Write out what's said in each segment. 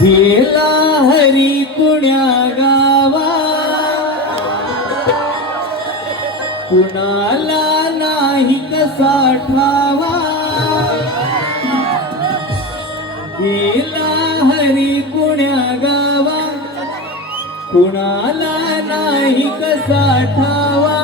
गेला हरी पुण्या गावा कुणाला नाही कसा ठावा गेला हरी पुण्या गावा कुणाला नाही कसा ठावा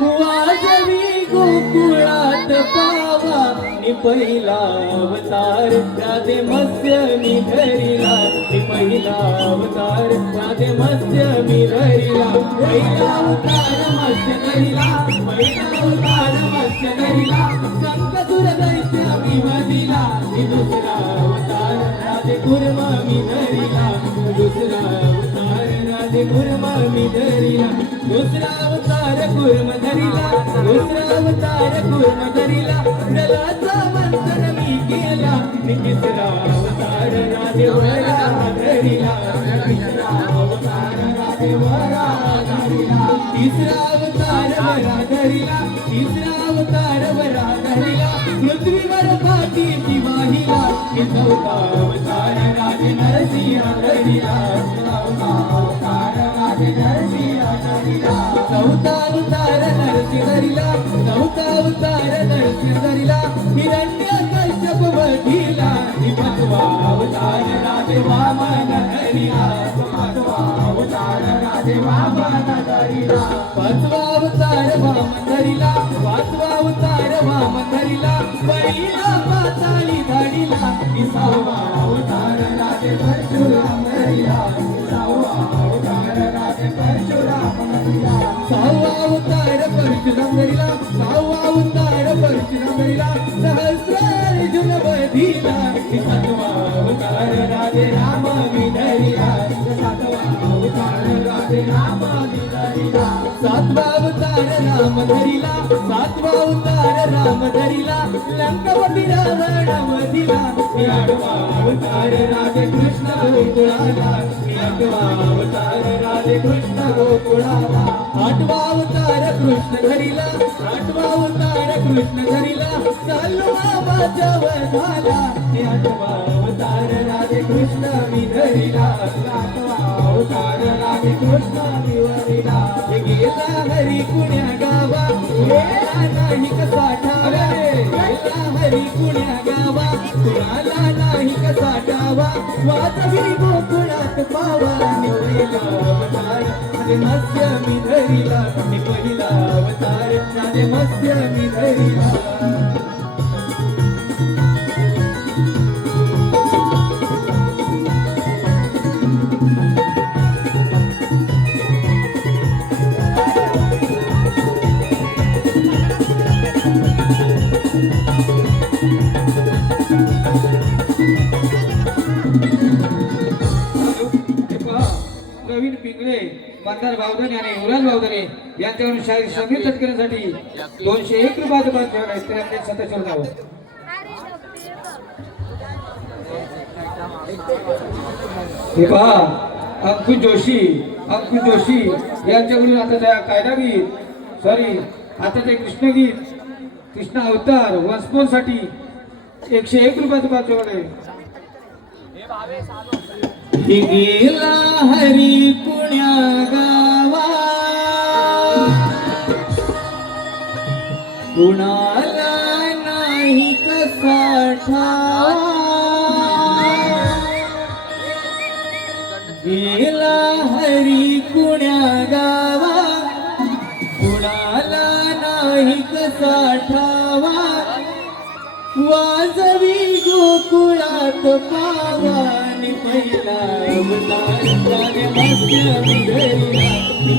वाजवी गोकुळात पावा नि पहिला अवतार राधे मत्स्य मी धरिला नि पहिला अवतार राधे मत्स्य मी धरिला पहिला अवतार मत्स्य धरिला पहिला अवतार मत्स्य धरिला संकटुर दैत्य मी वधिला नि दुसरा अवतार राधे कुर्म मी धरिला दुसरा अवतार राधे कुर्म मी धरिला दुसरा अवतार कुर्म धरिला दुसरा अवतार कुर्म धरिला जलाचा मंथन मी केला तिसरा अवतार राधे वरा धरिला तिसरा अवतार राधे वरा धरिला तिसरा अवतार वरा धरिला तिसरा अवतार वरा धरिला पृथ्वीवर पाठीची वाहिला चौथा अवतार राधे नरसिंह धरिला अवतार राधे नरसिंह धरिला चौथा अवतार नरसिंह धरिला चौथा अवतार नरसिंह धरिला हिरण्य कश्यप वधिला पाचवा अवतार राधे वामन धरिला पाचवा अवतार राधे वामन धरिला पाचवा अवतार वामन धरिला पाचवा अवतार वामन धरिला पहिला पाताळी धाडिला सहावा अवतार राधे परशुराम धरिला सहावा अवतार राधे परशुराम धरिला सहावा अवतार परशुराम धरिला सहावा अवतार परशुराम धरिला सहस्र अर्जुन वधिला सातवा अवतार राधे राम मी धरिला सातवा अवतार राधे राम मी धरिला सातवा अवतार राम धरिला सातवा अवतार राम धरिला लंकापती रावण वधिला आठवा अवतार राधे कृष्ण गोकुळाला आठवा अवतार राधे कृष्ण गोकुळाला आठवा अवतार कृष्ण धरिला आठवा अवतार कृष्ण धरिला चालवा वाजव झाला आठवा अवतार राधे कृष्ण मी धरिला आठवा अवतार राधे कृष्ण मी वरिला गेला हरी पुण्या गावा गेला नाही कसा ठावा गेला हरी पुण्या गावा कुणाला नाही कसा ठावा वाजवी गोकुळात पावा पहिला अवतार राधे मत्स्य मी धरिला पहिला अवतार राधे मत्स्य मी धरिला प्रवीण पिंगळे मंदार बावधने आणि युवराज बावधने यांच्यावरून शाहीर संगीत सत्कारासाठी 201 रुपयाचं बस ठेवलं आहे. आपले सत्तेश्वर नाव हे पहा अंकुश जोशी यांच्याकडून आता त्या कायदा गीत आता ते कृष्ण अवतार वंशपोसाठी 101 रुपयाचं बस ठेवलं आहे. गेला हरी पुण्या गावा कुणाला नाही कसा ठावा गेला हरी पुण्या गावा कुणाला नाही कसा ठावा वाजवी गोकुळात पावा पहिला अवतार राधे मत्स्य मी धरिला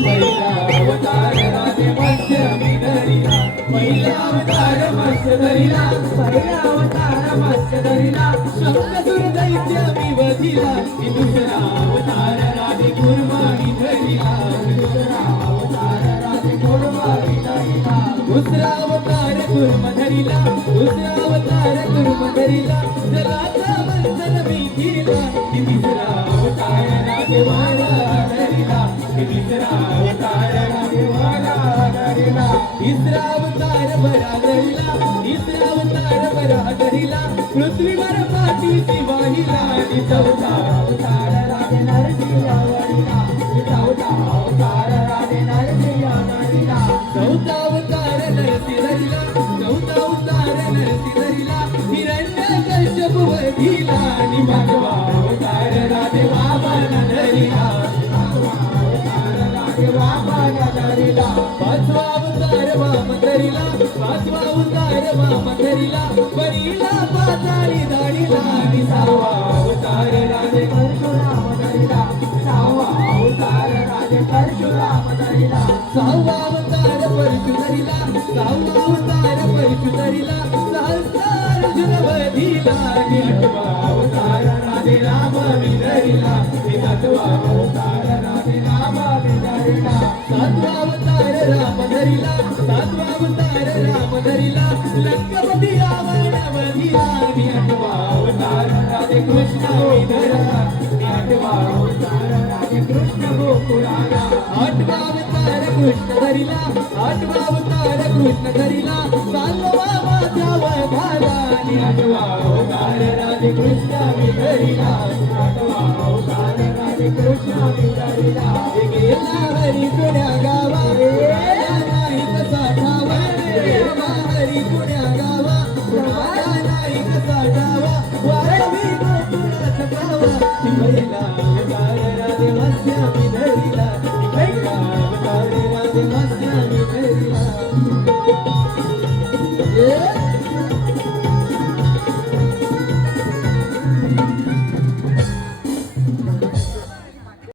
पहिला अवतार राधे मत्स्य मी धरिला पहिला अवतार मत्स्य धरिला पहिला अवतार मत्स्य धरिला शंकसुर दैत्य मी वधिला दुसरा अवतार राधे कुर्म मी धरिला दुसरा अवतार राधे कुर्म मी धरिला दुसरा अवतार कुर्म धरिला दुसरा अवतार कुर्म धरिला जलाचा मंथन मी केला तिसरा अवतार राधे वरा धरिला तिसरा अवतार राधे वरा धरिला तिसरा अवतार वरा धरिला तिसरा अवतार वरा धरिला पृथ्वीवर पाठीची वाहिला आणि चौथा अवतार राजे नरसिंहावरीला चौथा अवतार राजे नरसिंहावरीला चौथा अवतार नरसिंहरीला चौथा अवतार नरसिंहरीला हिरण्यकश्यप वधीला आणि पाचवा अवतार राजे वामन धरीला पाचवा अवतार वामनधरीला पाचवा अवतार वामनधरीला बरीला पाताळी दाढीला आणि सहावा अवतार राजे परशुराम धरीला सहावा अवतार राजे परशुराम धरीला सहावा अवतार परशु धरीला सहावा अवतार परशु धरीला सहस्रार अर्जुन वधीला आणि आठवा अवतार राजे राम विधरीला सातवा अवतार राजे राम विधरीला सातवा अवतार राम धरीला सातवा अवतार राम धरीला लंकापती रावण वधीला आणि आठवा अवतार राधे कृष्ण विधरला आठवा अवतार राधे कृष्ण गोकुळाला आठवा अवतार कृष्ण धरीला आठवा अवतार कृष्ण धरीला सातवा माझ्यावर घाला आणि आठवा अवतार राधे कृष्ण विधरीला आठवा अवतार राधे कृष्ण विधरीला गेला हरी पुण्या गावा नाही कसा ठावा गेला हरी पुण्या गावा नाही कसा ठावा वारवी गोकुळात गावा